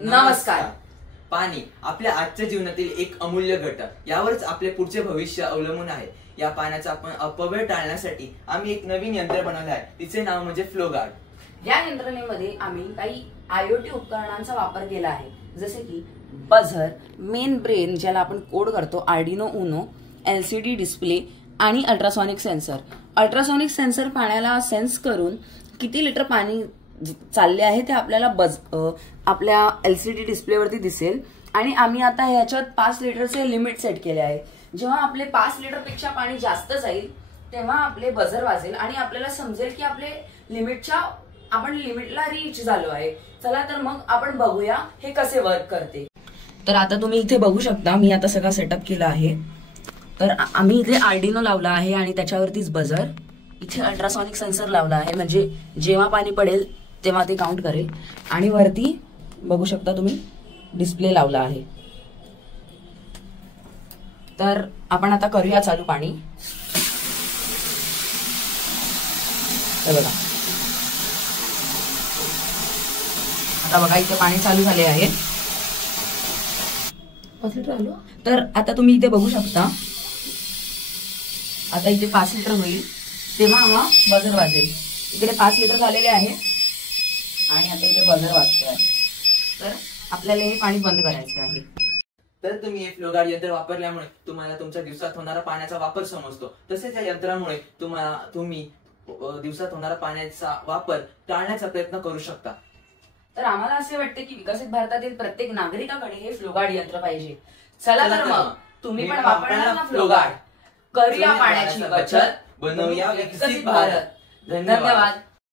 नमस्कार. पाणी आपल्या आजच्या जीवनातील एक अमूल्य घटक, यावरच आपले पुढचे भविष्य अवलंबून आहे. या पाण्याचा आपण अपव्यय टाळण्यासाठी आम्ही एक नवीन यंत्र बनवले आहे. तिचे नाव म्हणजे फ्लोगार्ड. या यंत्रणेमध्ये आम्ही काही IoT उपकरणांचा वापर केला आहे, जसे की बझर, मेन ब्रेन ज्याला आपण कोड करतो, आर्डिनो उनो, LCD डिस्प्ले आणि अल्ट्रासॉनिक सेन्सर. अल्ट्रासॉनिक सेन्सर पाण्याला सेन्स करून किती लिटर पाणी चालले आहे ते आपल्याला आपल्या LCD डिस्प्लेवरती दिसेल. आणि आम्ही आता ह्याच्यात 5 लिटरचे लिमिट सेट केले आहे. जेव्हा आपले 5 लिटर पेक्षा पाणी जास्त जाईल तेव्हा आपले बझर वाजेल आणि आपल्याला समजेल की आपण लिमिटला रीच झालो आहे. चला तर मग आपण बघूया हे कसे वर्क करते. तर आता तुम्ही इथे बघू शकता, मी आता सगळा सेटअप केला आहे. तर आम्ही इथे आर्डिनो लावला आहे आणि त्याच्यावरतीच बझर. इथे अल्ट्रासॉनिक सेन्सर लावला आहे, म्हणजे जेव्हा पाणी पडेल तेव्हा ते काउंट करेल. आणि वरती बघू शकता तुम्ही डिस्प्ले लावला आहे. तर आपण आता करूया चालू पाणी. बघा, आता बघा इथे पाणी चालू झाले आहे. 5 लिटर आलो. तर आता तुम्ही इथे बघू शकता, आता इथे 5 लिटर होईल तेव्हा हा बझर वाजेल. इकडे 5 लिटर झालेले आहे आणि आता इथे बझर वाजते आहे. तर आपल्याला हे पाणी बंद करायचे आहे. तर तुम्ही हे फ्लोगार्ड यंत्र वापरल्यामुळे तुम्हाला तुमच्या दिवसात होणारा पाण्याचा वापर समजतो. तसेच या यंत्रामुळे तुम्ही दिवसात होणारा पाण्याचा वापर टाळण्याचा प्रयत्न करू शकता. तर आम्हाला असे वाटते की विकसित भारतातील प्रत्येक नागरिकाकडे हे फ्लोगार्ड यंत्र पाहिजे. चला तर मग तुम्ही पण वापरणार ना फ्लोगार्ड. करूया पाण्याची बचत, बनवूया विकसित भारत. धन्यवाद.